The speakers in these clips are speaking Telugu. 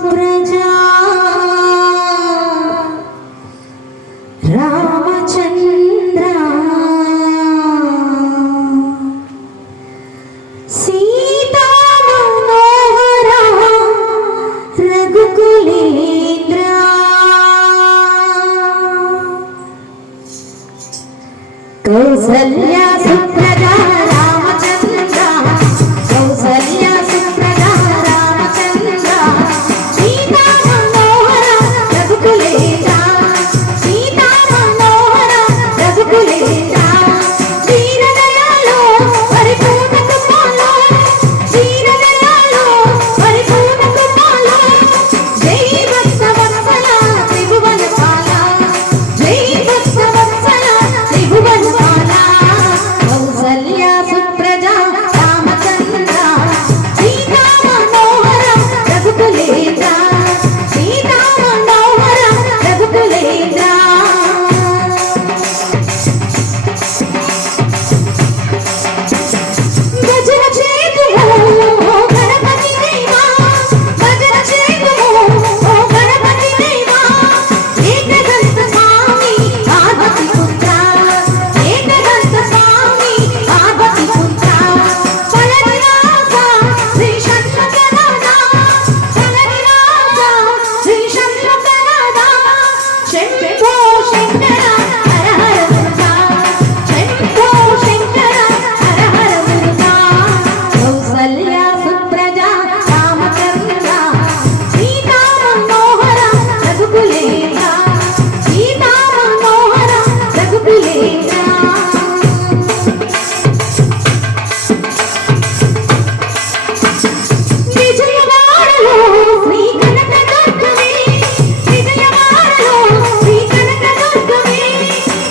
सुप्रजा रामचंद्र सीता मनोहर रघुकुलेन्द्र कौसल्या सुप्रजा रामचंद्र कौसल्या सुप्रजा रामचंद्र सीता मनोहर रघुकुलेन्द्र सीता मनोहर रघुकुलेन्द्र दीन दयालो परिपूर्ण कृपालो दीन दयालो परिपूर्ण कृपालो जय भक्त वत्सल त्रिभुवन पाला जय भक्त वत्सल त्रिभुवन पाला कौसल्या सुप्रजा रामचंद्र सीता मनोहर रघुकुलेन्द्र सीता मनोहर रघुकुलेन्द्र गजर చేతుము ఓ గణపతి దేవా గజర చేతుము ఓ గణపతి దేవా ఏకదంత స్వామి పార్వతి పుత్ర ఏకదంత స్వామి పార్వతి పుత్ర ఫలవిలాస శ్రీ షణ్ముఖనాథ ఫలవిలాస శ్రీ షణ్ముఖనాథ శంభో శంకర హర హర మురుగా శంభో శంకర హర హర మురుగా కౌసల్య సుప్రజా రామచంద్ర సీతా మనోహర రఘుకులేంద్ర సీతా మనోహర రఘుకులేంద్ర విజయవాడలో శ్రీ కనకదుర్గమే విజయవాడలో శ్రీ కనకదుర్గమే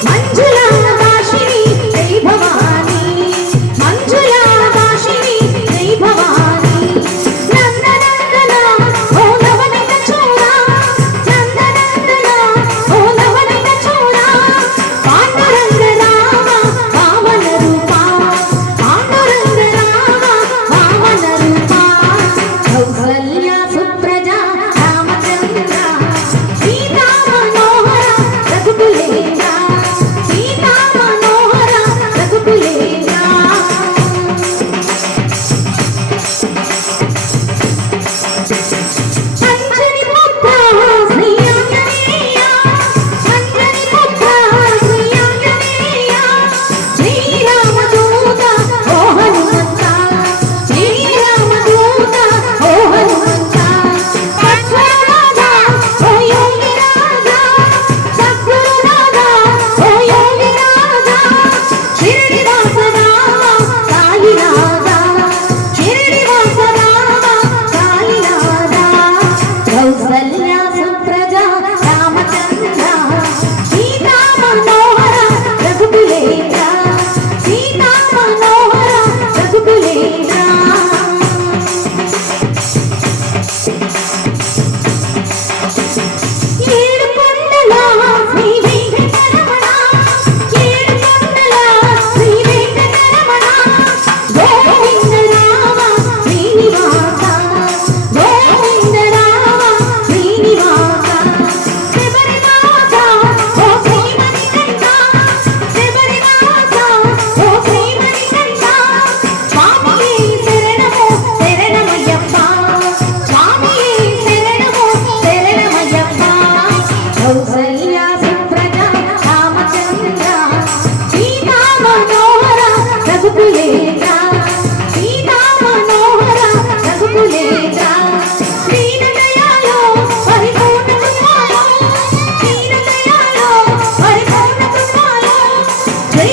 మంజులా దాశిని జై భవాని మంజులా దాశిని జై భవాని నందనందన ఓ నవనీత చూడ నందనందన ఓ నవనీత చూడ పాండురంగ రామ వామన రూప పాండురంగ రామ వామన రూప కౌసల్య సుప్రజా రామచంద్ర సీతా మనోహర రఘుకులేంద్ర సీతా మనోహర రఘుకులేంద్ర అంజని పుత్ర శ్రీ ఆంజనేయ అంజని పుత్ర శ్రీ ఆంజనేయ శ్రీరామదూత ఓ హనుమంత శ్రీరామదూత ఓ హనుమంత సద్గురునాథ ఓ యోగిరాజ సద్గురునాథ ఓ యోగిరాజ షిరిడివాస రామ సాయినాథ షిరిడివాస రామ సాయినాథ కౌసల్య సుప్రజా రామచంద్ర సీతా మనోహర రఘుకులేంద్ర సీతా మనోహర రఘుకులేంద్ర ఏడు కొండల శ్రీ వెంకటరమణ ఏడు కొండల శ్రీ వెంకటరమణ గోవింద రామ శ్రీనివాస గోవింద రామ శ్రీనివాస శబరివాస ఓ శ్రీమణికంఠ శబరివాస ఓ శ్రీమణికంఠ స్వామియే శరణము శరణమయ్యప్ప స్వామియే శరణము శరణమయ్యప్ప కౌసల్య సుప్రజా రామచంద్ర సీతా మనోహర రఘుకులేంద్ర సీతా మనోహర రఘుకులేంద్ర దీన దయాలో పరిపూర్ణ కృపాలో దీన దయాలో పరిపూర్ణ కృపాలో జై